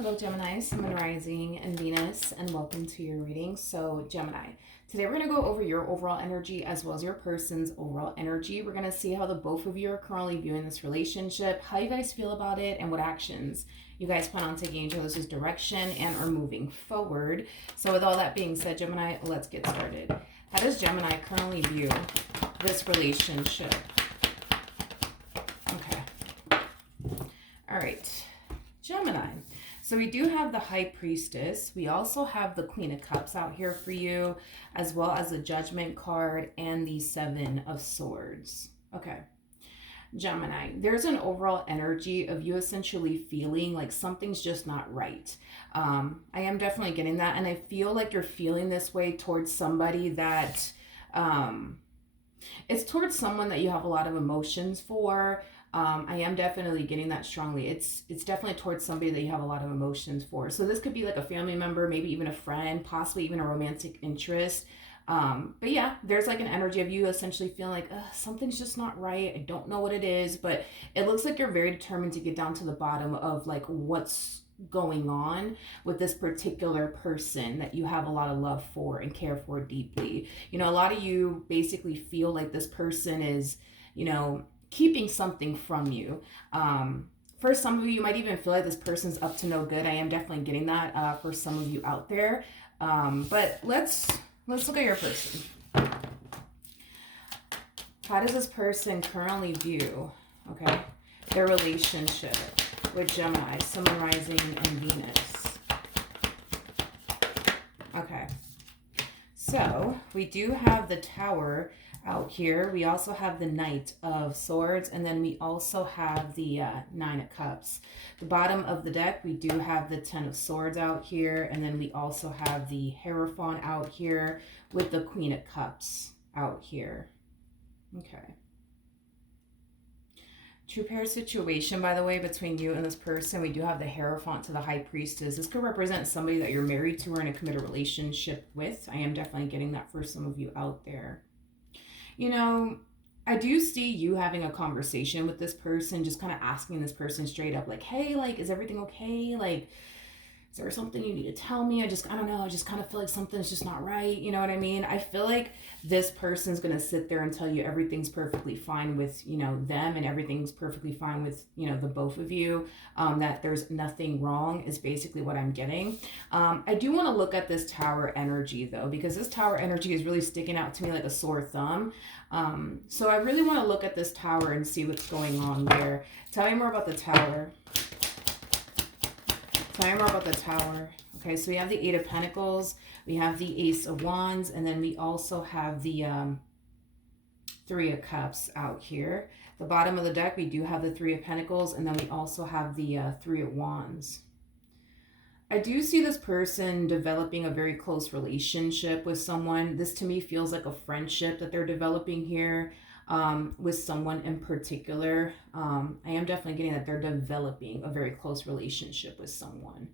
Hello Gemini, Sun, Moon, Rising, and Venus, and welcome to your reading. So Gemini, today we're going to go over your overall energy as well as your person's overall energy. We're going to see how the both of you are currently viewing this relationship, how you guys feel about it, and what actions you guys plan on taking each other's direction and are moving forward. So with all that being said, Gemini, let's get started. How does Gemini currently view this relationship? Okay. All right. Gemini. So we do have the High Priestess. We also have the Queen of Cups out here for you, as well as the Judgment card and the Seven of Swords. Okay. Gemini, there's an overall energy of you essentially feeling like something's just not right. I am definitely getting that. And I feel like you're feeling this way towards somebody that it's towards someone that you have a lot of emotions for. I am definitely getting that strongly. It's definitely towards somebody that you have a lot of emotions for. So this could be like a family member, maybe even a friend, possibly even a romantic interest. But yeah, there's like an energy of you essentially feeling like something's just not right. I don't know what it is, but it looks like you're very determined to get down to the bottom of like what's going on with this particular person that you have a lot of love for and care for deeply. You know, a lot of you basically feel like this person is, keeping something from you. For some of you, you might even feel like this person's up to no good. I am definitely getting that for some of you out there. But let's look at your person. How does this person currently view, okay, their relationship with Gemini, Sun, Moon, Rising, and Venus? Okay. So we do have the Tower out here. We also have the Knight of Swords, and then we also have the Nine of Cups. The bottom of the deck, we do have the Ten of Swords out here, and then we also have the Hierophant out here with the Queen of Cups out here. Okay. True pair situation, by the way, between you and this person. We do have the Hierophant to the High Priestess. This could represent somebody that you're married to or in a committed relationship with. I am definitely getting that for some of you out there. You know, I do see you having a conversation with this person, just kind of asking this person straight up, like, hey, like, is everything okay? Like, is there something you need to tell me? I don't know. I just kind of feel like something's just not right. You know what I mean? I feel like this person's going to sit there and tell you everything's perfectly fine with, them, and everything's perfectly fine with, the both of you, that there's nothing wrong is basically what I'm getting. I do want to look at this Tower energy though, because this Tower energy is really sticking out to me like a sore thumb. So I really want to look at this Tower and see what's going on there. Tell me more about the Tower. Tell me more about the Tower. Okay, so we have the Eight of Pentacles, we have the Ace of Wands, and then we also have the Three of Cups out here. The bottom of the deck, we do have the Three of Pentacles, and then we also have the Three of Wands. I do see this person developing a very close relationship with someone. This to me feels like a friendship that they're developing here. With someone in particular. I am definitely getting that they're developing a very close relationship with someone.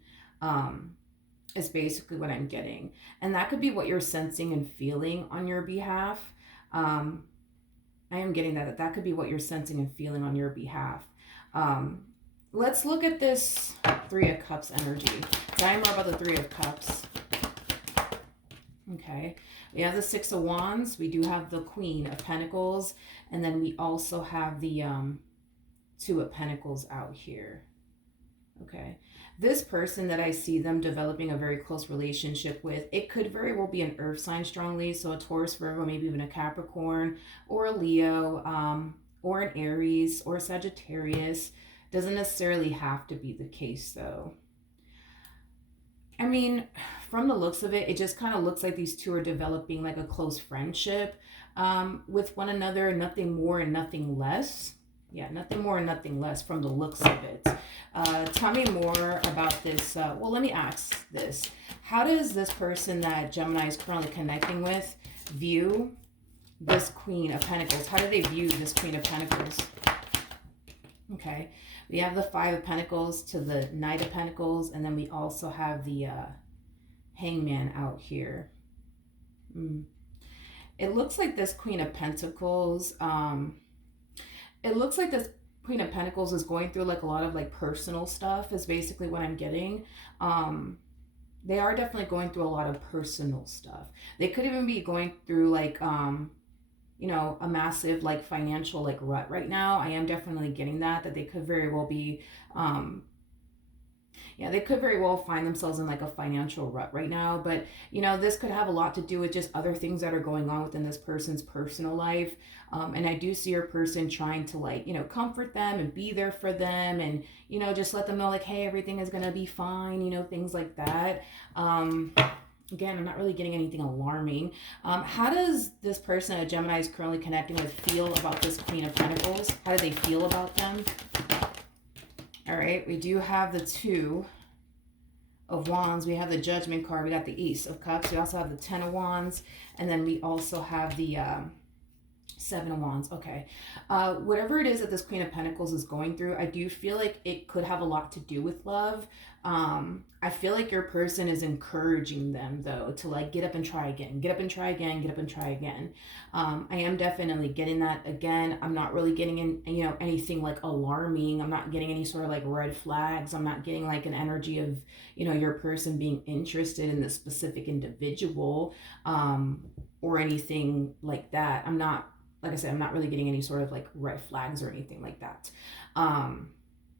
Is basically what I'm getting. And that could be what you're sensing and feeling on your behalf. I am getting that could be what you're sensing and feeling on your behalf. Let's look at this Three of Cups energy. Tell me more about the Three of Cups. Okay, we have the Six of Wands, we do have the Queen of Pentacles, and then we also have the Two of Pentacles out here. Okay, this person that I see them developing a very close relationship with, it could very well be an earth sign strongly, so a Taurus, Virgo, maybe even a Capricorn, or a Leo, or an Aries, or a Sagittarius. Doesn't necessarily have to be the case though. I mean, from the looks of it, it just kind of looks like these two are developing like a close friendship with one another. Nothing more and nothing less. Yeah, nothing more and nothing less from the looks of it. Tell me more about this. Well, let me ask this. How does this person that Gemini is currently connecting with view this Queen of Pentacles? How do they view this Queen of Pentacles? Okay, we have the Five of Pentacles to the Knight of Pentacles, and then we also have the Hangman out here. It looks like this Queen of Pentacles, it looks like this Queen of Pentacles is going through like a lot of like personal stuff is basically what I'm getting. They are definitely going through a lot of personal stuff. They could even be going through like, you know, a massive like financial like rut right now. I am definitely getting that they could very well be, yeah, they could very well find themselves in like a financial rut right now. But, you know, this could have a lot to do with just other things that are going on within this person's personal life. And I do see your person trying to like, you know, comfort them and be there for them and, you know, just let them know like, hey, everything is going to be fine, you know, things like that. Again, I'm not really getting anything alarming. How does this person that Gemini is currently connecting with feel about this Queen of Pentacles? How do they feel about them? All right, we do have the Two of Wands. We have the Judgment card. We got the Ace of Cups. We also have the Ten of Wands. And then we also have the Seven of Wands. Okay. Whatever it is that this Queen of Pentacles is going through, I do feel like it could have a lot to do with love. I feel like your person is encouraging them though to like get up and try again, get up and try again, get up and try again. I am definitely getting that. Again, I'm not really getting in, you know, anything like alarming. I'm not getting any sort of like red flags. I'm not getting like an energy of, you know, your person being interested in this specific individual, or anything like that. I'm not, like I said, I'm not really getting any sort of like red flags or anything like that.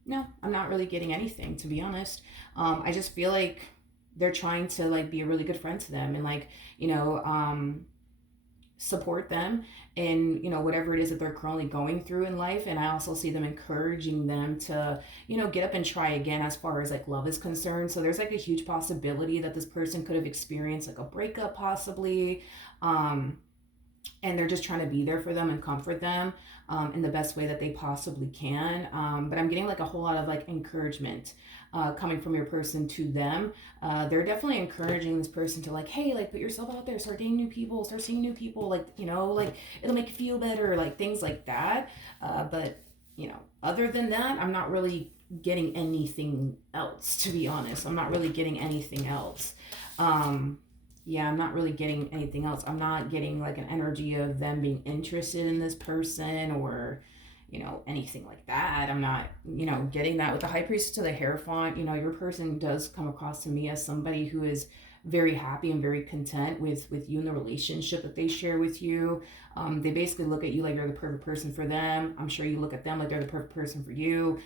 No, I'm not really getting anything, to be honest. I just feel like they're trying to like be a really good friend to them and like, you know, support them in, you know, whatever it is that they're currently going through in life. And I also see them encouraging them to, you know, get up and try again as far as like love is concerned. So there's like a huge possibility that this person could have experienced like a breakup possibly. And they're just trying to be there for them and comfort them in the best way that they possibly can. But I'm getting like a whole lot of like encouragement coming from your person to them. They're definitely encouraging this person to like, hey, like put yourself out there, start dating new people, start seeing new people, like, you know, like it'll make you feel better, like things like that. But, you know, other than that, I'm not really getting anything else, to be honest. I'm not really getting anything else. Yeah, I'm not really getting anything else. I'm not getting like an energy of them being interested in this person or, you know, anything like that. I'm not, you know, getting that with the High Priestess to the Hierophant. You know, your person does come across to me as somebody who is very happy and very content with you and the relationship that they share with you. They basically look at you like you're the perfect person for them. I'm sure you look at them like they're the perfect person for you.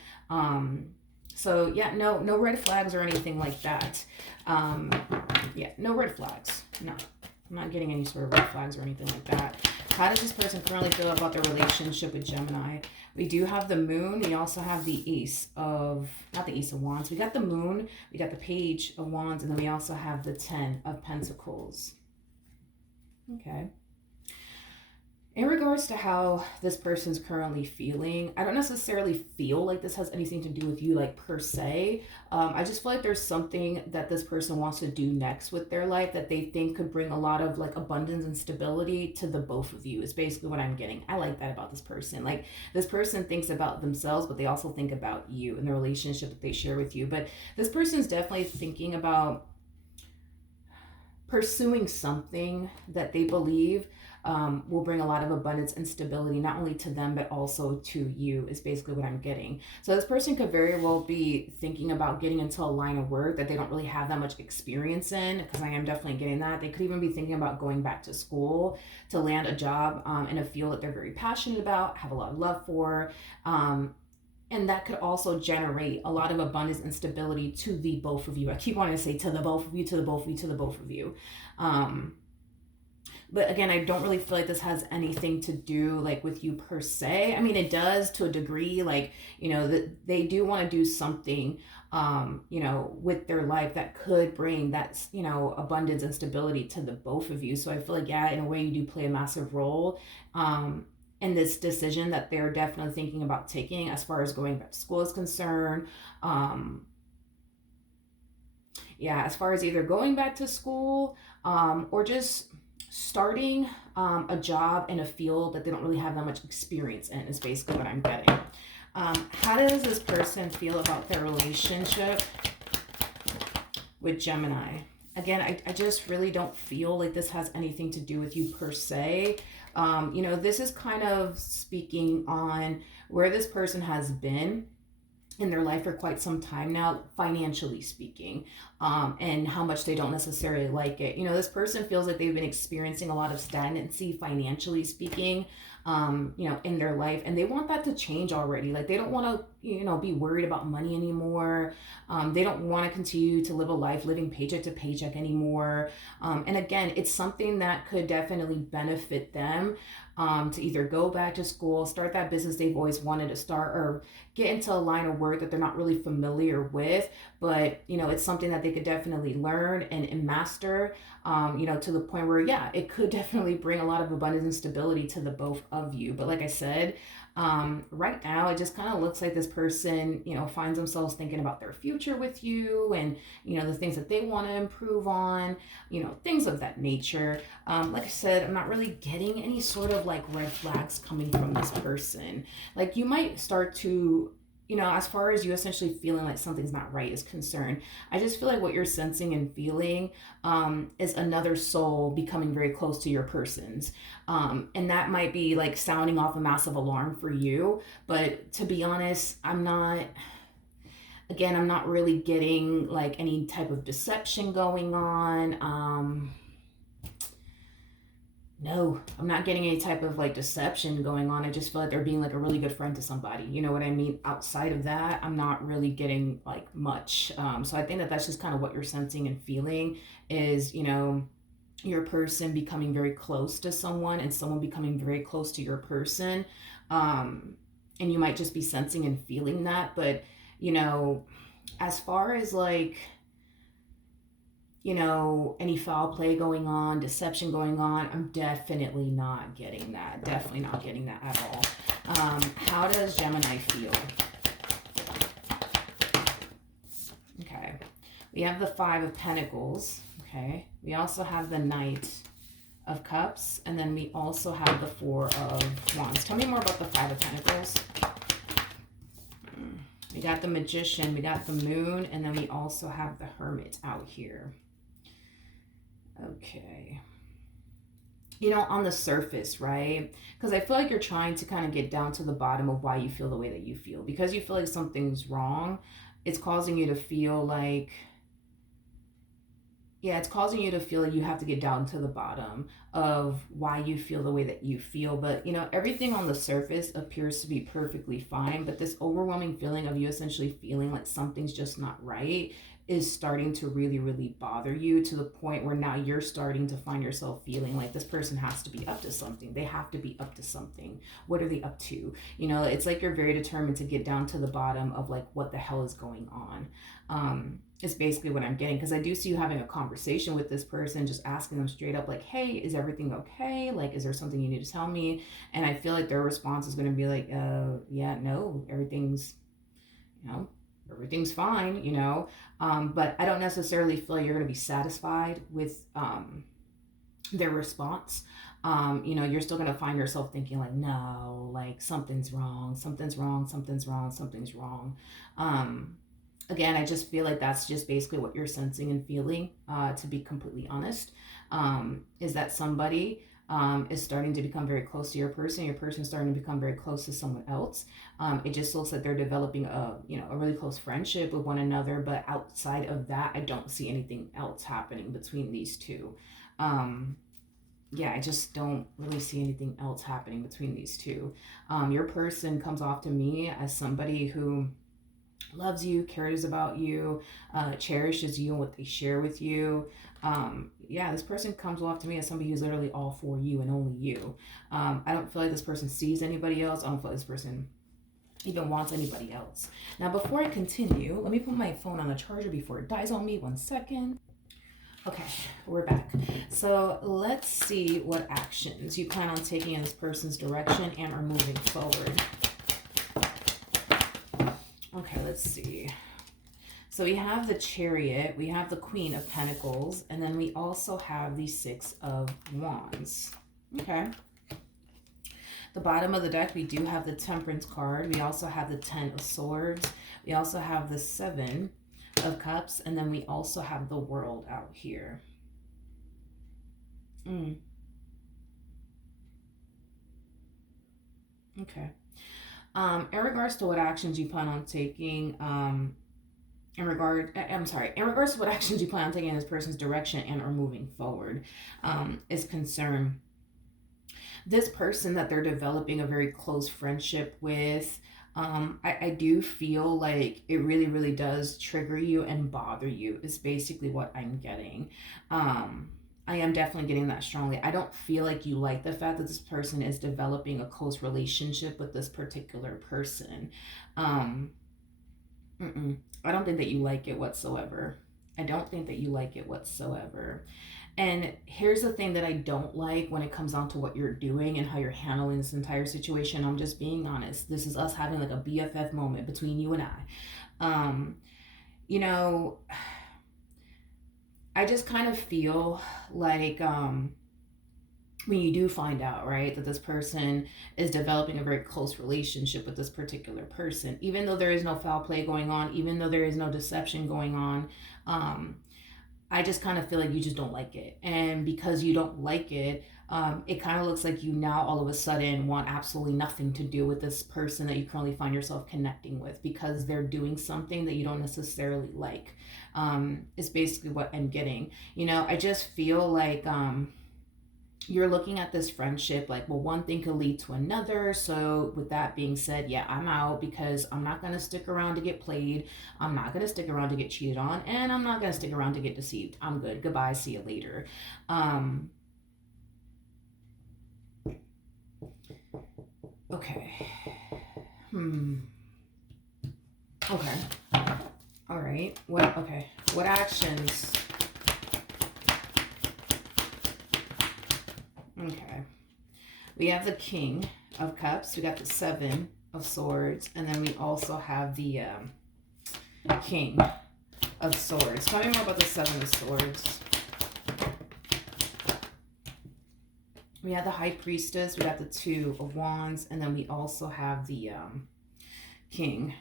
So yeah, no red flags or anything like that. Yeah, no red flags. No, I'm not getting any sort of red flags or anything like that. How does this person currently feel about their relationship with Gemini? We do have the Moon. We also have the Ace of, not the Ace of Wands. We got the Moon. We got the Page of Wands. And then we also have the Ten of Pentacles. Okay. In regards to how this person's currently feeling, I don't necessarily feel like this has anything to do with you, like per se. I just feel like there's something that this person wants to do next with their life that they think could bring a lot of like abundance and stability to the both of you, is basically what I'm getting. I like that about this person. Like this person thinks about themselves, but they also think about you and the relationship that they share with you. But this person's definitely thinking about pursuing something that they believe will bring a lot of abundance and stability, not only to them, but also to you, is basically what I'm getting. So this person could very well be thinking about getting into a line of work that they don't really have that much experience in, because I am definitely getting that. They could even be thinking about going back to school to land a job in a field that they're very passionate about, have a lot of love for. And that could also generate a lot of abundance and stability to the both of you. I keep wanting to say to the both of you, to the both of you, to the both of you. But again, I don't really feel like this has anything to do like with you per se. I mean, it does to a degree, like, you know, that they do want to do something, you know, with their life that could bring that, you know, abundance and stability to the both of you. So I feel like, yeah, in a way you do play a massive role in this decision that they're definitely thinking about taking as far as going back to school is concerned. Yeah, as far as either going back to school or just starting a job in a field that they don't really have that much experience in, is basically what I'm getting. How does this person feel about their relationship with Gemini? again, I just really don't feel like this has anything to do with you per se. You know, this is kind of speaking on where this person has been in their life for quite some time now, financially speaking, and how much they don't necessarily like it. You know, this person feels like they've been experiencing a lot of stagnancy, financially speaking, you know, in their life, and they want that to change already. Like, they don't want to, you know, be worried about money anymore. They don't want to continue to live a life living paycheck to paycheck anymore. And again, it's something that could definitely benefit them, to either go back to school, start that business they've always wanted to start, or get into a line of work that they're not really familiar with, but you know, it's something that they could definitely learn and master, you know, to the point where, yeah, it could definitely bring a lot of abundance and stability to the both of you. But like I said, right now it just kind of looks like this person, you know, finds themselves thinking about their future with you, and you know, the things that they want to improve on, you know, things of that nature. Like I said, I'm not really getting any sort of like red flags coming from this person. Like, you might start to, you know, as far as you essentially feeling like something's not right is concerned, I just feel like what you're sensing and feeling, is another soul becoming very close to your person's. And that might be like sounding off a massive alarm for you. But to be honest, I'm not really getting like any type of deception going on. No, I'm not getting any type of like deception going on. I just feel like they're being like a really good friend to somebody. You know what I mean? Outside of that, I'm not really getting like much. So I think that that's just kind of what you're sensing and feeling is, you know, your person becoming very close to someone and someone becoming very close to your person. And you might just be sensing and feeling that. But, you know, as far as like, you know, any foul play going on, deception going on, I'm definitely not getting that. Definitely not getting that at all. How does Gemini feel? Okay. We have the Five of Pentacles. Okay. We also have the Knight of Cups. And then we also have the Four of Wands. Tell me more about the Five of Pentacles. We got the Magician. We got the Moon. And then we also have the Hermit out here. Okay. You know, on the surface, right? Because I feel like you're trying to kind of get down to the bottom of why you feel the way that you feel. Because you feel like something's wrong, it's causing you to feel like, yeah, it's causing you to feel like you have to get down to the bottom of why you feel the way that you feel. But, you know, everything on the surface appears to be perfectly fine. But this overwhelming feeling of you essentially feeling like something's just not right is starting to really, really bother you, to the point where now you're starting to find yourself feeling like this person has to be up to something. They have to be up to something. What are they up to? You know, it's like you're very determined to get down to the bottom of like what the hell is going on. Is basically what I'm getting, because I do see you having a conversation with this person, just asking them straight up like, hey, is everything okay? Like, is there something you need to tell me? And I feel like their response is going to be like, yeah, no, everything's, you know, everything's fine, you know. But I don't necessarily feel like you're going to be satisfied with their response. You know, you're still going to find yourself thinking like, no, like something's wrong, something's wrong, something's wrong, something's wrong. Again, I just feel like that's just basically what you're sensing and feeling, to be completely honest, is that somebody is starting to become very close to your person. Your person is starting to become very close to someone else. It just looks like they're developing a really close friendship with one another. But outside of that, I don't see anything else happening between these two. Yeah, I just don't really see anything else happening between these two. Your person comes off to me as somebody who loves you, cares about you, cherishes you and what they share with you. Yeah, this person comes off to me as somebody who's literally all for you and only you. I don't feel like this person sees anybody else. I don't feel like this person even wants anybody else. Now, before I continue, let me put my phone on the charger before it dies on me. 1 second. Okay, we're back. So let's see what actions you plan on taking in this person's direction and are moving forward. Okay, let's see. So we have the Chariot, we have the Queen of Pentacles, and then we also have the Six of Wands. Okay. The bottom of the deck, we do have the Temperance card. We also have the Ten of Swords. We also have the Seven of Cups, and then we also have the World out here. Mm, okay. In regards to what actions you plan on taking, in regards to what actions you plan on taking in this person's direction and or moving forward, is concerned. This person that they're developing a very close friendship with, I do feel like it really, really does trigger you and bother you, is basically what I'm getting. I am definitely getting that strongly. I don't feel like you like the fact that this person is developing a close relationship with this particular person. Um, I don't think that you like it whatsoever. I don't think that you like it whatsoever. And here's the thing that I don't like when it comes down to what you're doing and how you're handling this entire situation. I'm just being honest. This is us having like a BFF moment between you and I. Um, you know, I just kind of feel like when you do find out, right, that this person is developing a very close relationship with this particular person, even though there is no foul play going on, even though there is no deception going on, um, I just kind of feel like you just don't like it. And because you don't like it, it kind of looks like you now all of a sudden want absolutely nothing to do with this person that you currently find yourself connecting with because they're doing something that you don't necessarily like. Is basically what I'm getting. I just feel like you're looking at this friendship like, well, one thing could lead to another. So with that being said, yeah, I'm out because I'm not going to stick around to get played. I'm not going to stick around to get cheated on, and I'm not going to stick around to get deceived. I'm good. Goodbye. See you later. um okay. Okay. All right. What actions? Okay. We have the King of Cups. We got the Seven of Swords. And then we also have the King of Swords. Tell me more about the Seven of Swords. We have the High Priestess. We got the Two of Wands. And then we also have the King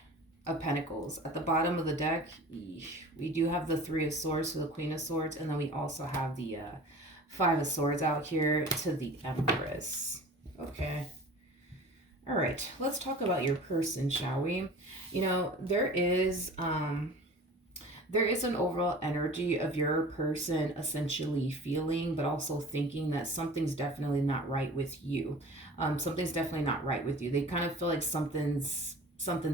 of Pentacles. At the bottom of the deck, we do have the Three of Swords to the Queen of Swords. And then we also have the Five of Swords out here to the Empress. Okay. All right. Let's talk about your person, shall we? There is an overall energy of your person essentially feeling, but also thinking that something's definitely not right with you. Something's definitely not right with you. They kind of feel like something's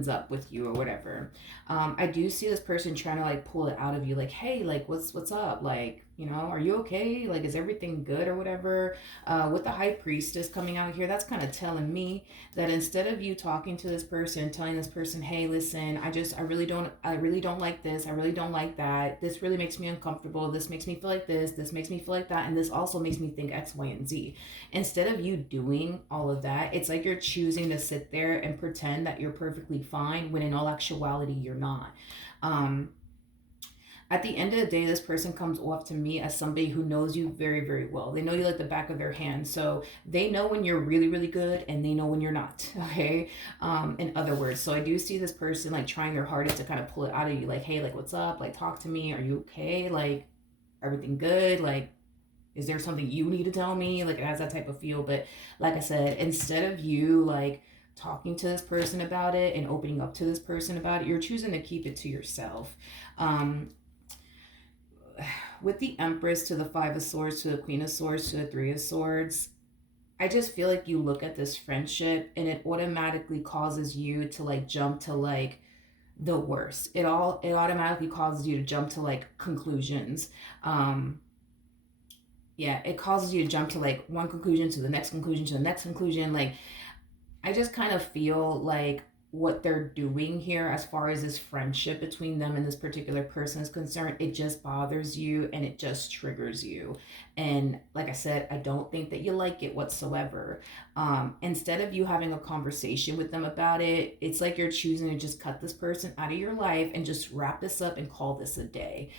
up with you or whatever. I do see this person trying to like pull it out of you, like, hey, like what's up? Like, are you okay? Like, is everything good or whatever? With the High Priestess coming out here, that's kind of telling me that instead of you talking to this person, telling this person, hey, listen, I really don't like this. I really don't like that. This really makes me uncomfortable. This makes me feel like this makes me feel like that. And this also makes me think X, Y, and Z. Instead of you doing all of that, it's like you're choosing to sit there and pretend that you're perfectly fine when in all actuality, you're not. At the end of the day, this person comes off to me as somebody who knows you very, very well. They know you like the back of their hand. So they know when you're really, really good and they know when you're not. Okay. In other words, so I do see this person like trying their hardest to kind of pull it out of you. Like, hey, like, what's up? Like, talk to me. Are you okay? Like, everything good? Like, is there something you need to tell me? Like, it has that type of feel. But like I said, instead of you like talking to this person about it and opening up to this person about it, you're choosing to keep it to yourself. With the Empress to the Five of Swords to the Queen of Swords to the Three of Swords, I just feel like you look at this friendship and it automatically causes you to like jump to like the worst. It automatically causes you to jump to like conclusions. Yeah, it causes you to jump to like one conclusion to the next conclusion to the next conclusion. Like, I just kind of feel like what they're doing here as far as this friendship between them and this particular person is concerned, it just bothers you and it just triggers you. And like I said, I don't think that you like it whatsoever. Instead of you having a conversation with them about it, it's like you're choosing to just cut this person out of your life and just wrap this up and call this a day.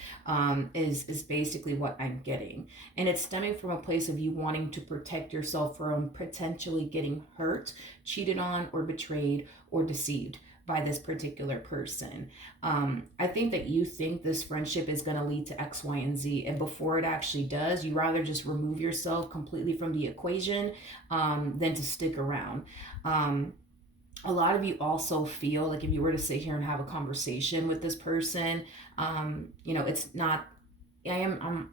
Is basically what I'm getting. And it's stemming from a place of you wanting to protect yourself from potentially getting hurt, cheated on, or betrayed, or deceived by this particular person. I think that you think this friendship is going to lead to X, Y, and Z. And before it actually does, you rather just remove yourself completely from the equation than to stick around. A lot of you also feel like if you were to sit here and have a conversation with this person, it's not. I am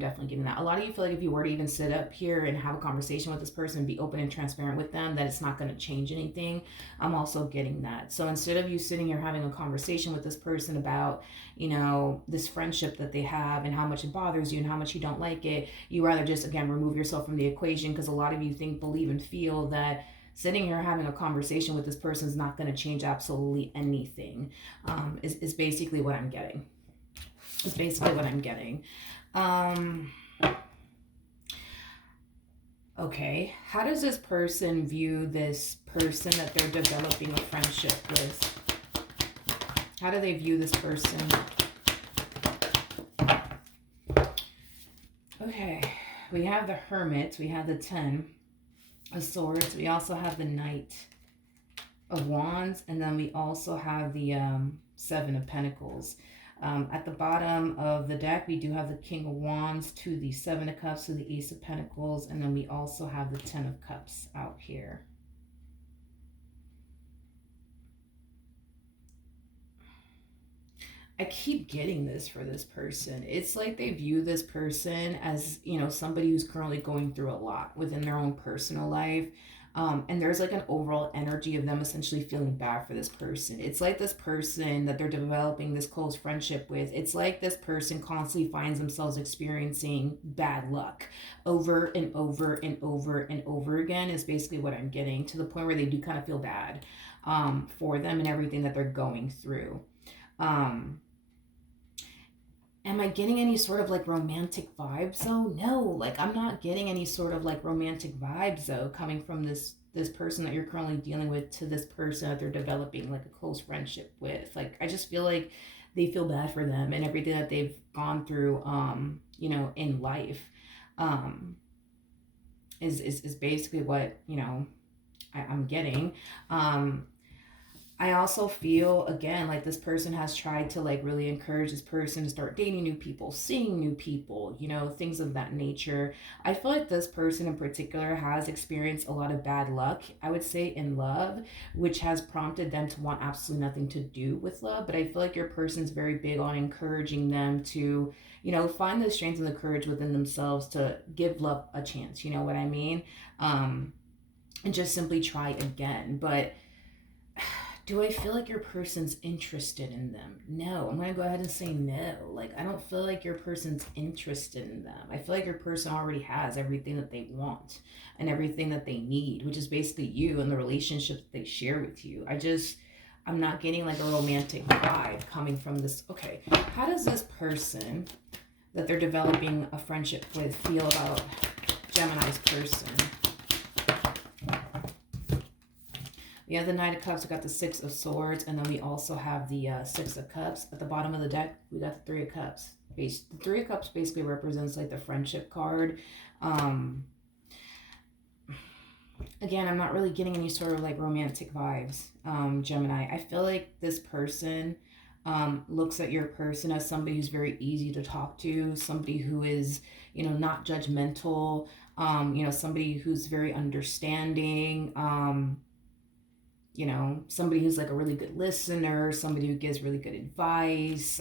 definitely getting that. A lot of you feel like if you were to even sit up here and have a conversation with this person, be open and transparent with them, that it's not going to change anything. I'm also getting that. So instead of you sitting here having a conversation with this person about, this friendship that they have and how much it bothers you and how much you don't like it, you rather just, again, remove yourself from the equation, because a lot of you believe and feel that sitting here having a conversation with this person is not going to change absolutely anything. Is basically what I'm getting. It's basically what I'm getting. Okay, how does this person view this person that they're developing a friendship with? How do they view this person? Okay, we have the Hermit, we have the 10 of Swords, we also have the Knight of Wands, and then we also have the 7 of Pentacles. At the bottom of the deck, we do have the King of Wands to the 7 of Cups to the Ace of Pentacles, and then we also have the 10 of Cups out here. I keep getting this for this person. It's like they view this person as, somebody who's currently going through a lot within their own personal life. And there's like an overall energy of them essentially feeling bad for this person. It's like this person that they're developing this close friendship with, it's like this person constantly finds themselves experiencing bad luck over and over and over and over again, is basically what I'm getting, to the point where they do kind of feel bad for them and everything that they're going through. Am I getting any sort of like romantic vibes though? No, like I'm not getting any sort of like romantic vibes though coming from this person that you're currently dealing with to this person that they're developing like a close friendship with. Like I just feel like they feel bad for them and everything that they've gone through in life. Is basically what I'm getting. I also feel, again, like this person has tried to like really encourage this person to start dating new people, seeing new people, things of that nature. I feel like this person in particular has experienced a lot of bad luck, I would say, in love, which has prompted them to want absolutely nothing to do with love. But I feel like your person's very big on encouraging them to, find the strength and the courage within themselves to give love a chance. You know what I mean? And just simply try again. But do I feel like your person's interested in them? No. I'm going to go ahead and say no. Like, I don't feel like your person's interested in them. I feel like your person already has everything that they want and everything that they need, which is basically you and the relationship that they share with you. I'm not getting like a romantic vibe coming from this. Okay, how does this person that they're developing a friendship with feel about Gemini's person? We have the Knight of Cups, we got the 6 of Swords, and then we also have the 6 of Cups. At the bottom of the deck, we got the 3 of Cups. The 3 of Cups basically represents like the friendship card. Again, I'm not really getting any sort of like romantic vibes, Gemini. I feel like this person looks at your person as somebody who's very easy to talk to, somebody who is, not judgmental, somebody who's very understanding, somebody who's like a really good listener, somebody who gives really good advice.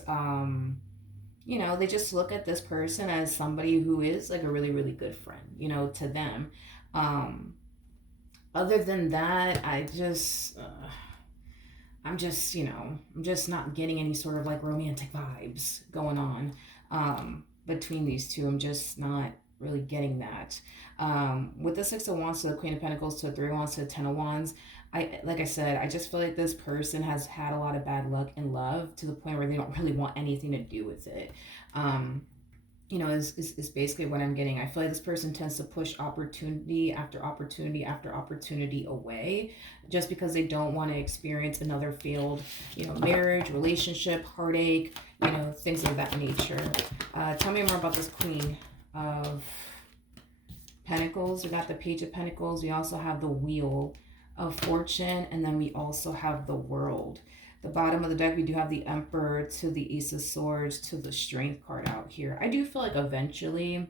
They just look at this person as somebody who is like a really, really good friend, to them. Other than that, I'm just not getting any sort of like romantic vibes going on between these two. I'm just not really getting that. With the 6 of Wands to the Queen of Pentacles to the 3 of Wands to the 10 of Wands, like I said, I just feel like this person has had a lot of bad luck in love to the point where they don't really want anything to do with it. Is basically what I'm getting. I feel like this person tends to push opportunity after opportunity after opportunity away just because they don't want to experience another failed, marriage, relationship, heartache, things of that nature. Tell me more about this Queen of Pentacles. We got the Page of Pentacles. We also have the Wheel of Fortune, and then we also have the World. The bottom of the deck, we do have the Emperor to the Ace of Swords to the Strength card out here. I do feel like eventually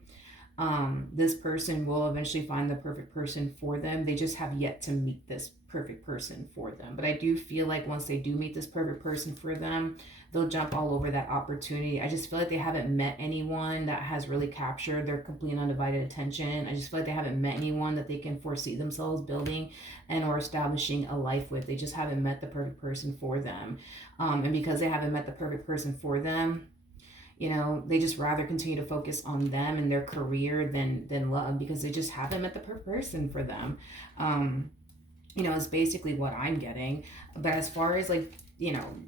this person will eventually find the perfect person for them. They just have yet to meet this perfect person for them. But I do feel like once they do meet this perfect person for them, they'll jump all over that opportunity. I just feel like they haven't met anyone that has really captured their complete and undivided attention. I just feel like they haven't met anyone that they can foresee themselves building and or establishing a life with. They just haven't met the perfect person for them. And because they haven't met the perfect person for them, they just rather continue to focus on them and their career than love, because they just haven't met the perfect person for them. Is basically what I'm getting. But as far as like,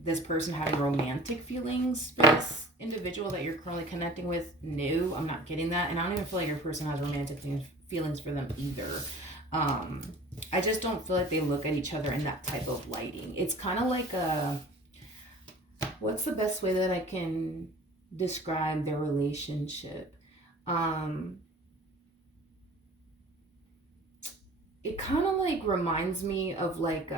this person having romantic feelings for this individual that you're currently connecting with, no, I'm not getting that. And I don't even feel like your person has romantic feelings for them either. I just don't feel like they look at each other in that type of lighting. It's kind of like what's the best way that I can describe their relationship? It kind of like reminds me of like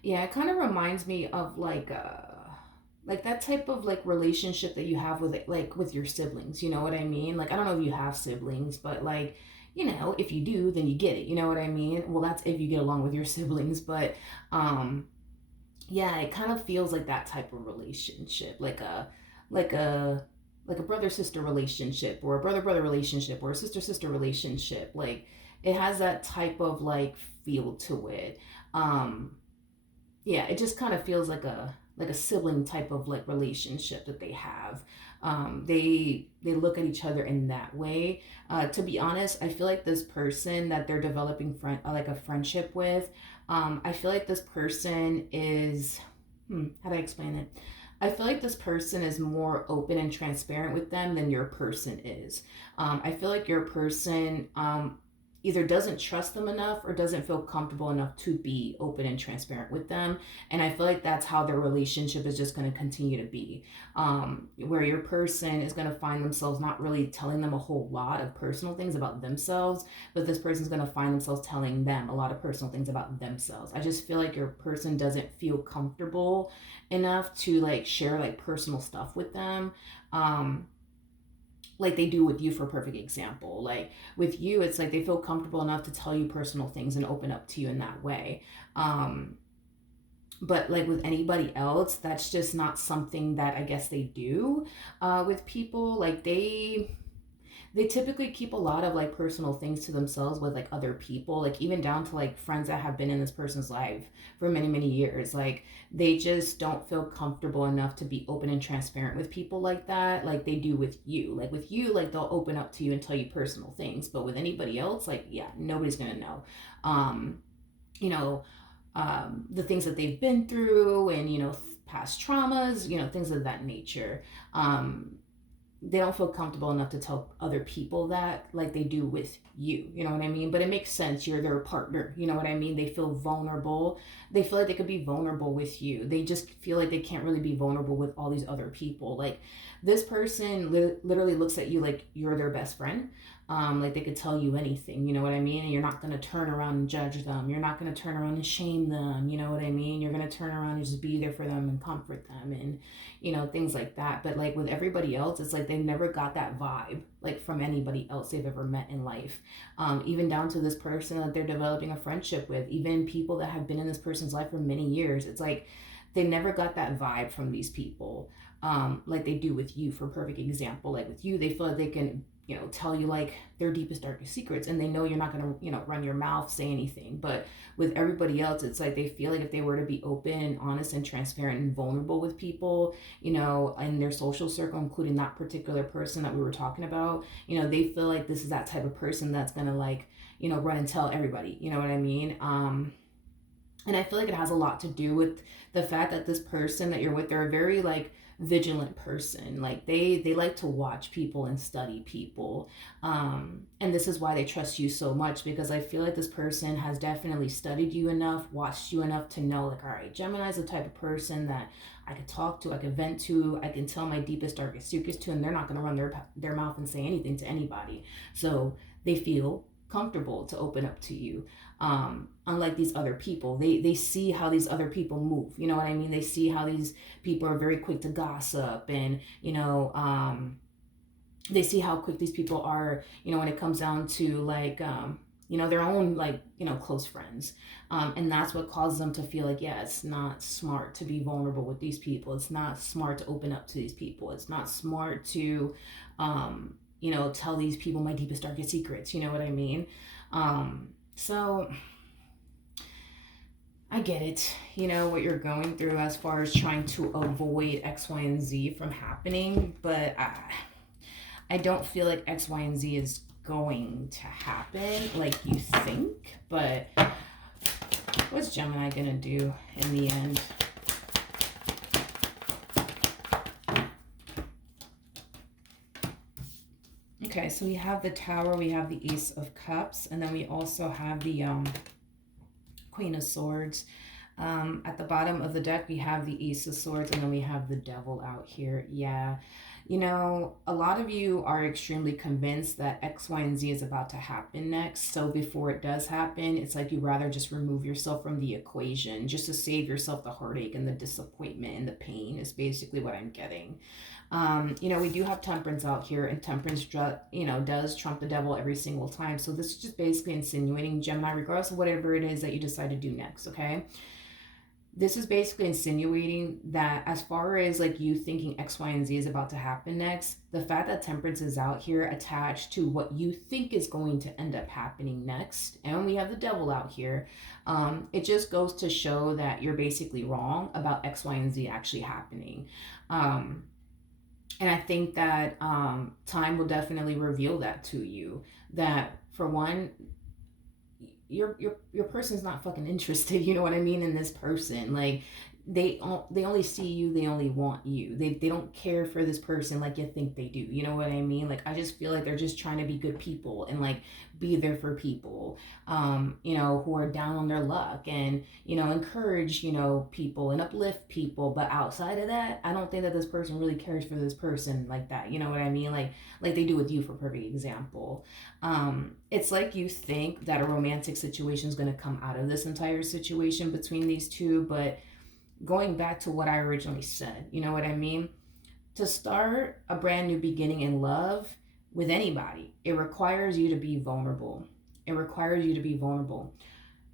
it kind of reminds me of like that type of like relationship that you have with like with your siblings, you know what I mean? Like, I don't know if you have siblings, but like, if you do, then you get it, you know what I mean? Well, that's if you get along with your siblings. But it kind of feels like that type of relationship, like a like a brother sister relationship, or a brother brother relationship, or a sister sister relationship. Like, it has that type of like feel to it. It just kind of feels like a sibling type of like relationship that they have. They look at each other in that way. To be honest, I feel like this person that they're developing like a friendship with, I feel like this person is, how do I explain it? I feel like this person is more open and transparent with them than your person is. I feel like your person either doesn't trust them enough or doesn't feel comfortable enough to be open and transparent with them. And I feel like that's how their relationship is just going to continue to be. Where your person is going to find themselves not really telling them a whole lot of personal things about themselves, but this person's going to find themselves telling them a lot of personal things about themselves. I just feel like your person doesn't feel comfortable enough to like share like personal stuff with them. Like they do with you, for a perfect example. Like with you, it's like they feel comfortable enough to tell you personal things and open up to you in that way. But like with anybody else, that's just not something that I guess they do with people. Like they typically keep a lot of like personal things to themselves with like other people, like even down to like friends that have been in this person's life for many many years. Like they just don't feel comfortable enough to be open and transparent with people like that, like they do with you. Like with you, like they'll open up to you and tell you personal things, but with anybody else, like, yeah, nobody's gonna know. um you know the things that they've been through, and past traumas, things of that nature. They don't feel comfortable enough to tell other people that like they do with you. You know what I mean? But it makes sense. You're their partner. You know what I mean? They feel vulnerable. They feel like they could be vulnerable with you. They just feel like they can't really be vulnerable with all these other people. Like this person literally looks at you like you're their best friend. Like they could tell you anything, you know what I mean? And you're not going to turn around and judge them. You're not going to turn around and shame them. You know what I mean? You're going to turn around and just be there for them and comfort them and, things like that. But like with everybody else, it's like they've never got that vibe like from anybody else they've ever met in life. Even down to this person that they're developing a friendship with, even people that have been in this person's life for many years. It's like they never got that vibe from these people. Like they do with you, for a perfect example. Like with you, they feel like they can tell you like their deepest darkest secrets, and they know you're not going to run your mouth, say anything. But with everybody else, it's like they feel like if they were to be open and honest and transparent and vulnerable with people, in their social circle, including that particular person that we were talking about, they feel like this is that type of person that's going to like run and tell everybody, you know what I mean? And I feel like it has a lot to do with the fact that this person that you're with, they're a very like vigilant person. Like they like to watch people and study people. And this is why they trust you so much, because I feel like this person has definitely studied you enough, watched you enough to know like, all right, Gemini is the type of person that I could talk to, I could vent to, I can tell my deepest darkest secrets to, and they're not going to run their mouth and say anything to anybody. So they feel comfortable to open up to you. Unlike these other people, they see how these other people move, you know what I mean? They see how these people are very quick to gossip, and they see how quick these people are, when it comes down to like their own, like, close friends. And that's what causes them to feel like, yeah, it's not smart to be vulnerable with these people. It's not smart to open up to these people. It's not smart to tell these people my deepest darkest secrets, you know what I mean? So I get it, what you're going through as far as trying to avoid X, Y, and Z from happening, but I don't feel like X, Y, and Z is going to happen like you think. But what's Gemini gonna do in the end? Okay, so we have the Tower, we have the Ace of Cups, and then we also have the Queen of Swords. At the bottom of the deck, we have the Ace of Swords, and then we have the Devil out here. Yeah. A lot of you are extremely convinced that X, Y, and Z is about to happen next. So before it does happen, it's like you'd rather just remove yourself from the equation just to save yourself the heartache and the disappointment and the pain is basically what I'm getting. We do have Temperance out here, and Temperance, does trump the Devil every single time. So this is just basically insinuating, Gemini, regardless of whatever it is that you decide to do next, okay? This is basically insinuating that as far as like you thinking X, Y, and Z is about to happen next, the fact that Temperance is out here attached to what you think is going to end up happening next, and we have the Devil out here, it just goes to show that you're basically wrong about X, Y, and Z actually happening. And I think that time will definitely reveal that to you. That for one, your person's not fucking interested, you know what I mean, in this person. Like they only see you, they only want you. They don't care for this person like you think they do, you know what I mean? Like I just feel like they're just trying to be good people and like be there for people who are down on their luck, and encourage people and uplift people. But outside of that, I don't think that this person really cares for this person like that, you know what I mean? Like they do with you, for perfect example. It's like you think that a romantic situation is going to come out of this entire situation between these two, but going back to what I originally said, you know what I mean? To start a brand new beginning in love with anybody, it requires you to be vulnerable. It requires you to be vulnerable.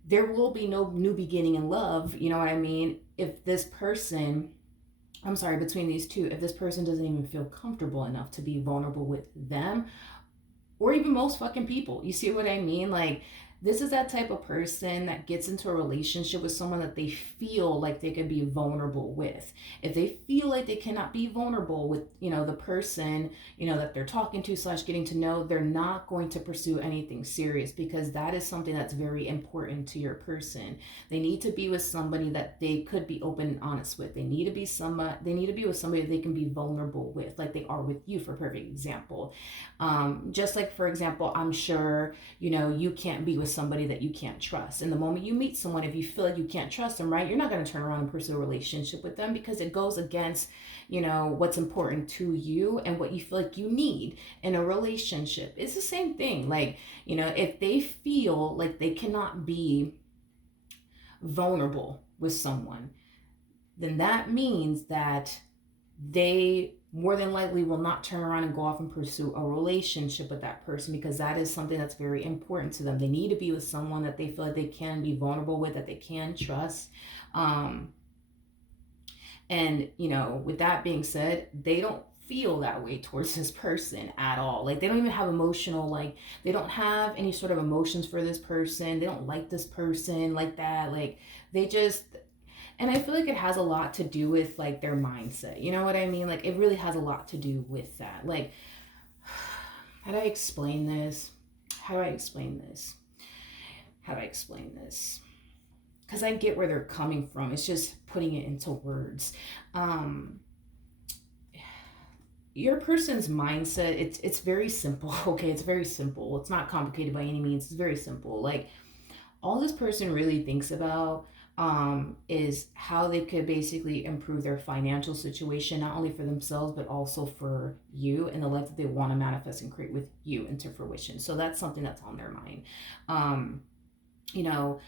There will be no new beginning in love, you know what I mean, if this person, between these two, if this person doesn't even feel comfortable enough to be vulnerable with them, or even most fucking people. You see what I mean? Like, this is that type of person that gets into a relationship with someone that they feel like they could be vulnerable with. If they feel like they cannot be vulnerable with, the person, that they're talking to / getting to know, they're not going to pursue anything serious, because that is something that's very important to your person. They need to be with somebody that they could be open and honest with. They need to be with somebody they can be vulnerable with, like they are with you, for perfect example. Just like, for example, I'm sure, you can't be with somebody that you can't trust. And the moment you meet someone, if you feel like you can't trust them, right, you're not going to turn around and pursue a relationship with them, because it goes against, what's important to you and what you feel like you need in a relationship. It's the same thing. Like, if they feel like they cannot be vulnerable with someone, then that means that they more than likely will not turn around and go off and pursue a relationship with that person, because that is something that's very important to them. They need to be with someone that they feel like they can be vulnerable with, that they can trust. And with that being said, they don't feel that way towards this person at all. Like they don't even have emotional, like they don't have any sort of emotions for this person. They don't like this person like that. Like they just, and I feel like it has a lot to do with like their mindset. You know what I mean? Like it really has a lot to do with that. Like, how do I explain this? Because I get where they're coming from. It's just putting it into words. Your person's mindset, it's very simple. Okay, it's very simple. It's not complicated by any means. It's very simple. Like all this person really thinks about is how they could basically improve their financial situation, not only for themselves, but also for you and the life that they want to manifest and create with you into fruition. So that's something that's on their mind. you know,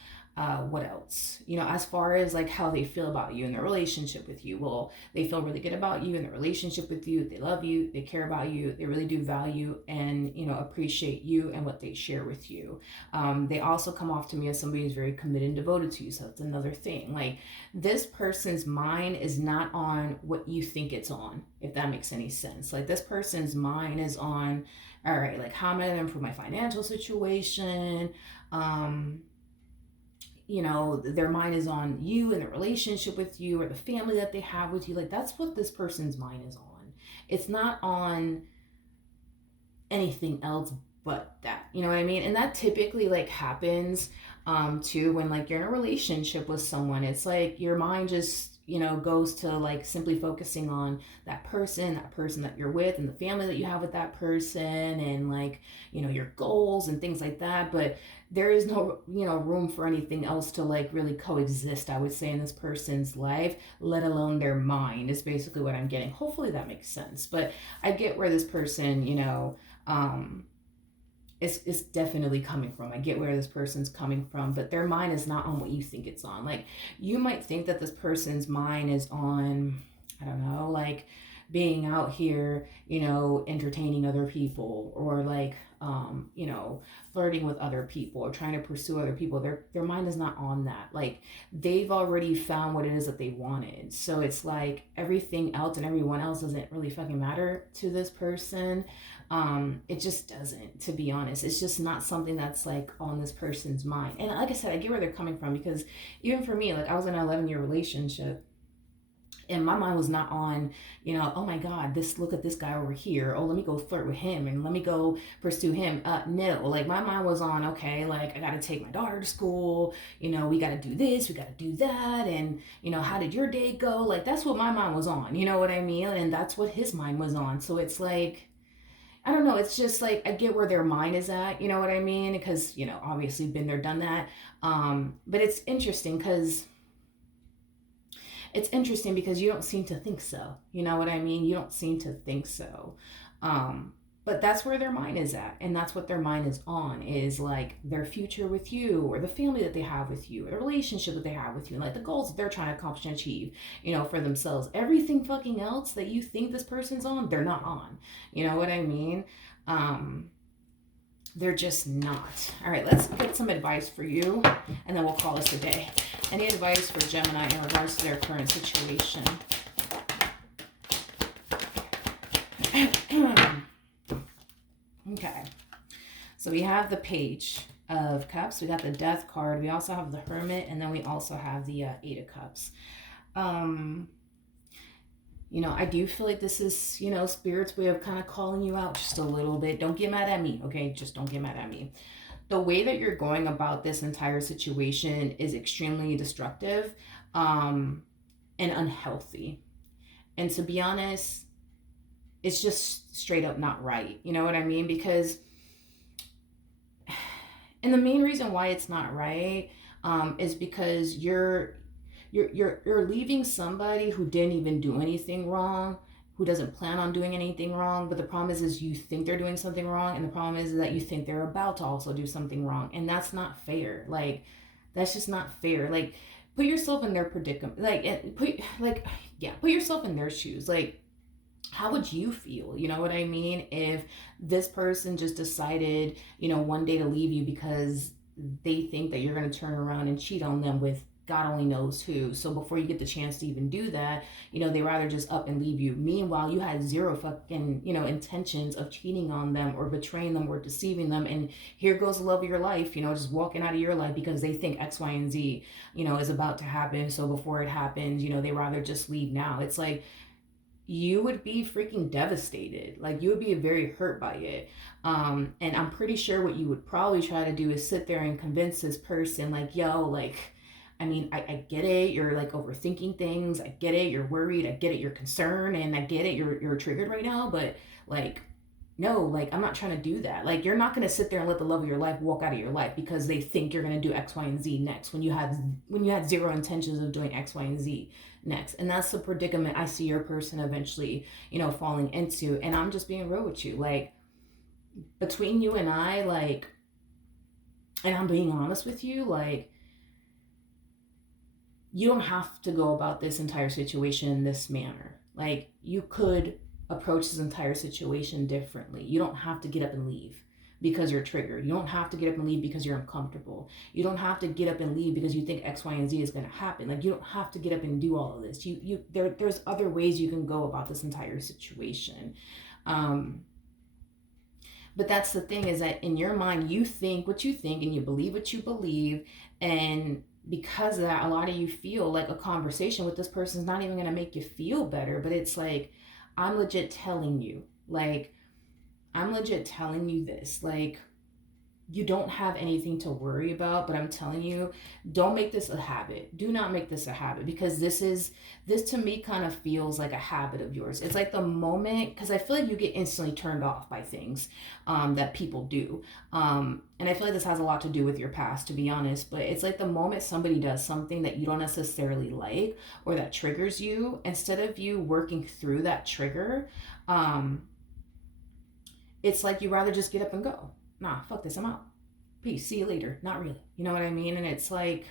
what else? As far as like how they feel about you and their relationship with you, well, they feel really good about you and the relationship with you. They love you, they care about you, they really do value and, appreciate you and what they share with you. They also come off to me as somebody who's very committed and devoted to you. So that's another thing. Like, this person's mind is not on what you think it's on, if that makes any sense. Like, this person's mind is on, all right, like, how am I going to improve my financial situation? Their mind is on you and the relationship with you or the family that they have with you. Like, that's what this person's mind is on. It's not on anything else but that. You know what I mean? And that typically like happens too when like you're in a relationship with someone. It's like your mind just goes to like simply focusing on that person that you're with and the family that you have with that person and like your goals and things like that. But there is no room for anything else to like really coexist, I would say, in this person's life, let alone their mind, is basically what I'm getting. Hopefully that makes sense. But I get where this person it's definitely coming from. I get where this person's coming from, but their mind is not on what you think it's on. Like, you might think that this person's mind is on, I don't know, like being out here, entertaining other people, or like, flirting with other people or trying to pursue other people. Their mind is not on that. Like, they've already found what it is that they wanted. So it's like everything else and everyone else doesn't really fucking matter to this person. It just doesn't, to be honest. It's just not something that's like on this person's mind. And like I said, I get where they're coming from, because even for me, like, I was in an 11-year relationship and my mind was not on, oh my God, look at this guy over here. Oh, let me go flirt with him and let me go pursue him. No, like, my mind was on, okay, like, I got to take my daughter to school. We got to do this, we got to do that. And, how did your day go? Like, that's what my mind was on. You know what I mean? And that's what his mind was on. So it's like, I don't know. It's just like, I get where their mind is at. You know what I mean? Because, obviously been there, done that. But it's interesting because you don't seem to think so. You know what I mean? You don't seem to think so. But that's where their mind is at. And that's what their mind is on, is like their future with you, or the family that they have with you, or the relationship that they have with you, and like the goals that they're trying to accomplish and achieve, for themselves. Everything fucking else that you think this person's on, they're not on. You know what I mean? They're just not. All right, let's get some advice for you, and then we'll call this a day. Any advice for Gemini in regards to their current situation? Okay, so we have the Page of Cups, we got the Death card, we also have the Hermit, and then we also have the Eight of Cups. I do feel like this is, Spirit's way of kind of calling you out just a little bit. Don't get mad at me, okay? Just don't get mad at me. The way that you're going about this entire situation is extremely destructive and unhealthy. And to be honest, it's just straight up not right. You know what I mean? Because, and the main reason why it's not right is because you're leaving somebody who didn't even do anything wrong, who doesn't plan on doing anything wrong. But the problem is you think they're doing something wrong, and the problem is that you think they're about to also do something wrong, and that's not fair. Like, that's just not fair. Like, put yourself in their predicament. Put yourself in their shoes. Like, how would you feel? You know what I mean? If this person just decided, one day to leave you because they think that you're going to turn around and cheat on them with God only knows who. So before you get the chance to even do that, they rather just up and leave you. Meanwhile, you had zero fucking, intentions of cheating on them or betraying them or deceiving them. And here goes the love of your life, just walking out of your life because they think X, Y, and Z, is about to happen. So before it happens, they rather just leave now. It's like, you would be freaking devastated. Like, you would be very hurt by it. And I'm pretty sure what you would probably try to do is sit there and convince this person, like, yo, like, I mean, I get it. You're like overthinking things. I get it. You're worried. I get it. You're concerned, and I get it. You're triggered right now. But like, no, like, I'm not trying to do that. Like, you're not going to sit there and let the love of your life walk out of your life because they think you're going to do X, Y, and Z next when you had zero intentions of doing X, Y, and Z next. And that's the predicament I see your person eventually, falling into. And I'm just being real with you. Like, between you and I, like, And I'm being honest with you, like, you don't have to go about this entire situation in this manner. Like, you could approach this entire situation differently. You don't have to get up and leave because you're triggered. You don't have to get up and leave because you're uncomfortable. You don't have to get up and leave because you think X, Y, and Z is going to happen. Like, you don't have to get up and do all of this. There's other ways you can go about this entire situation. But that's the thing, is that in your mind, you think what you think and you believe what you believe. And because of that, a lot of you feel like a conversation with this person is not even going to make you feel better. But it's like, I'm legit telling you, this, like, you don't have anything to worry about. But I'm telling you, don't make this a habit. Do not make this a habit, because this to me kind of feels like a habit of yours. It's like the moment, because I feel like you get instantly turned off by things that people do. And I feel like this has a lot to do with your past, to be honest. But it's like the moment somebody does something that you don't necessarily like or that triggers you, instead of you working through that trigger, it's like you rather just get up and go. Nah, fuck this, I'm out. Peace, see you later. Not really. You know what I mean? And it's like,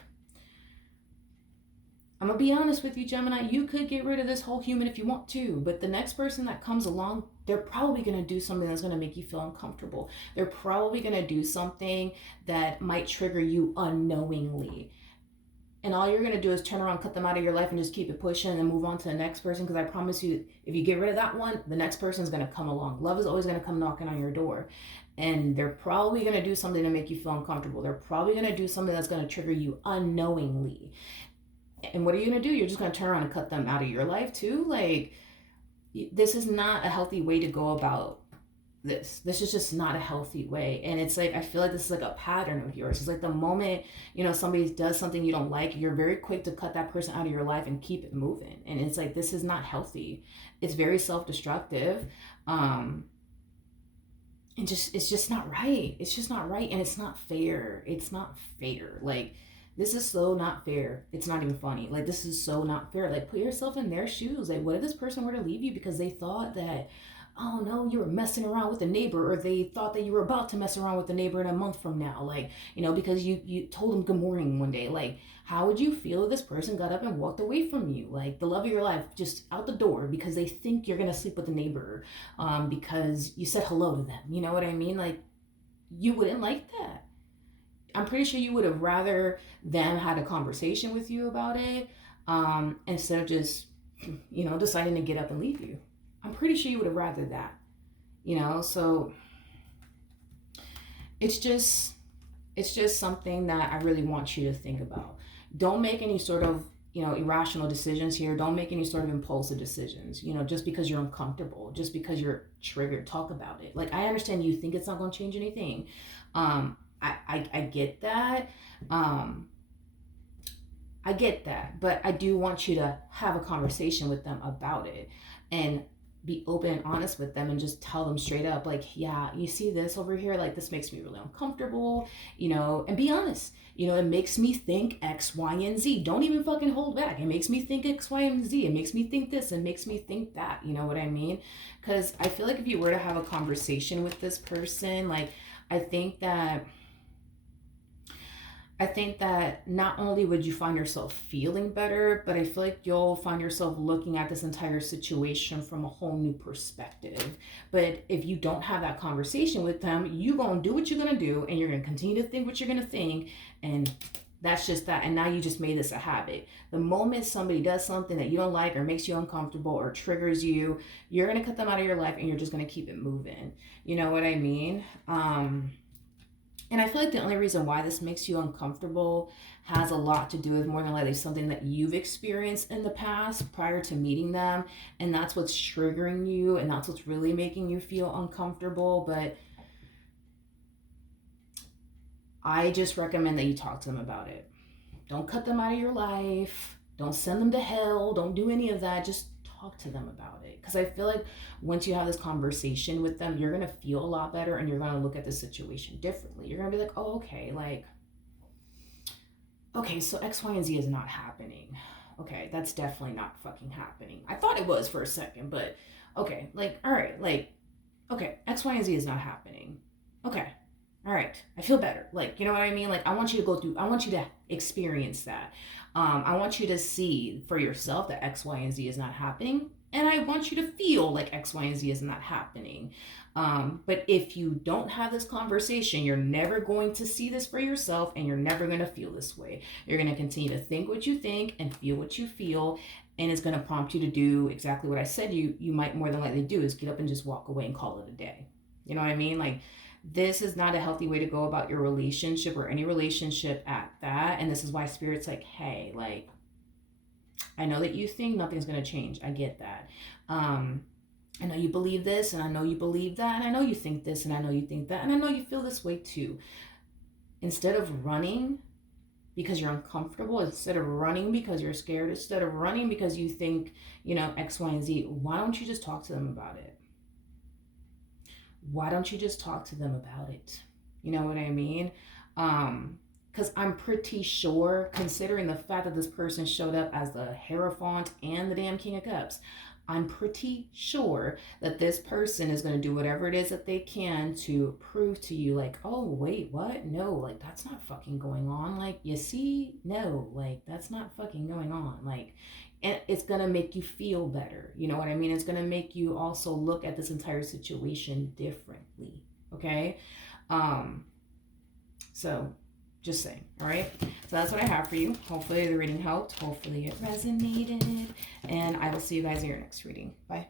I'm gonna be honest with you, Gemini, you could get rid of this whole human if you want to, but the next person that comes along, they're probably gonna do something that's gonna make you feel uncomfortable. They're probably gonna do something that might trigger you unknowingly. And all you're gonna do is turn around, cut them out of your life, and just keep it pushing and then move on to the next person. Because I promise you, if you get rid of that one, the next person is gonna come along. Love is always gonna come knocking on your door. And they're probably gonna do something to make you feel uncomfortable. They're probably gonna do something that's gonna trigger you unknowingly. And what are you gonna do? You're just gonna turn around and cut them out of your life too? Like, this is not a healthy way to go about this. This is just not a healthy way. And it's like, I feel like this is like a pattern of yours. It's like the moment, somebody does something you don't like, you're very quick to cut that person out of your life and keep it moving. And it's like, this is not healthy. It's very self-destructive. And it's just not right. It's just not right. And it's not fair. It's not fair. Like, this is so not fair. It's not even funny. Like, this is so not fair. Like, put yourself in their shoes. Like, what if this person were to leave you because they thought that, oh no, you were messing around with a neighbor, or they thought that you were about to mess around with a neighbor in a month from now, like, because you told them good morning one day. Like, how would you feel if this person got up and walked away from you, like the love of your life, just out the door, because they think you're gonna sleep with a neighbor, because you said hello to them? You know what I mean? Like, you wouldn't like that. I'm pretty sure you would have rather them had a conversation with you about it, instead of just deciding to get up and leave you. I'm pretty sure you would have rather that, so it's just something that I really want you to think about. Don't make any sort of, irrational decisions here. Don't make any sort of impulsive decisions, just because you're uncomfortable, just because you're triggered. Talk about it. Like, I understand you think it's not going to change anything. I get that. I get that, but I do want you to have a conversation with them about it and be open and honest with them, and just tell them straight up, like, yeah, you see this over here, like, this makes me really uncomfortable, and be honest. It makes me think X, Y, and Z. Don't even fucking hold back. It makes me think X, Y, and Z. It makes me think this. It makes me think that. You know what I mean? Because I feel like if you were to have a conversation with this person, like, I think that not only would you find yourself feeling better, but I feel like you'll find yourself looking at this entire situation from a whole new perspective. But if you don't have that conversation with them, you're going to do what you're going to do, and you're going to continue to think what you're going to think, and that's just that. And now you just made this a habit. The moment somebody does something that you don't like, or makes you uncomfortable, or triggers you, you're going to cut them out of your life, and you're just going to keep it moving. You know what I mean? And I feel like the only reason why this makes you uncomfortable has a lot to do with, more than likely, something that you've experienced in the past prior to meeting them. And that's what's triggering you, and that's what's really making you feel uncomfortable. But I just recommend that you talk to them about it. Don't cut them out of your life. Don't send them to hell. Don't do any of that. Just talk to them about it. Because I feel like once you have this conversation with them, you're going to feel a lot better, and you're going to look at the situation differently. You're going to be like, oh, okay, so X, Y, and Z is not happening. Okay, that's definitely not fucking happening. I thought it was for a second, but okay, like, all right, like, okay, X, Y, and Z is not happening. Okay, all right, I feel better. Like, you know what I mean? Like, I want you to go through, I want you to experience that. I want you to see for yourself that X, Y, and Z is not happening. And I want you to feel like X, Y, and Z is not happening. But if you don't have this conversation, you're never going to see this for yourself and you're never going to feel this way. You're going to continue to think what you think and feel what you feel. And it's going to prompt you to do exactly what I said you might more than likely do, is get up and just walk away and call it a day. You know what I mean? Like, this is not a healthy way to go about your relationship or any relationship at that. And this is why Spirit's like, hey, like, I know that you think nothing's going to change. I get that. I know you believe this, and I know you believe that, and I know you think this, and I know you think that, and I know you feel this way too. Instead of running because you're uncomfortable, instead of running because you're scared, instead of running because you think, X, Y, and Z, why don't you just talk to them about it? Why don't you just talk to them about it? You know what I mean? Because I'm pretty sure, considering the fact that this person showed up as the Hierophant and the damn King of Cups, I'm pretty sure that this person is going to do whatever it is that they can to prove to you, like, oh, wait, what? No, like, that's not fucking going on. Like, you see? No, like, that's not fucking going on. Like, and it's going to make you feel better. You know what I mean? It's going to make you also look at this entire situation differently. Okay? So just saying. All right. So that's what I have for you. Hopefully the reading helped. Hopefully it resonated. And I will see you guys in your next reading. Bye.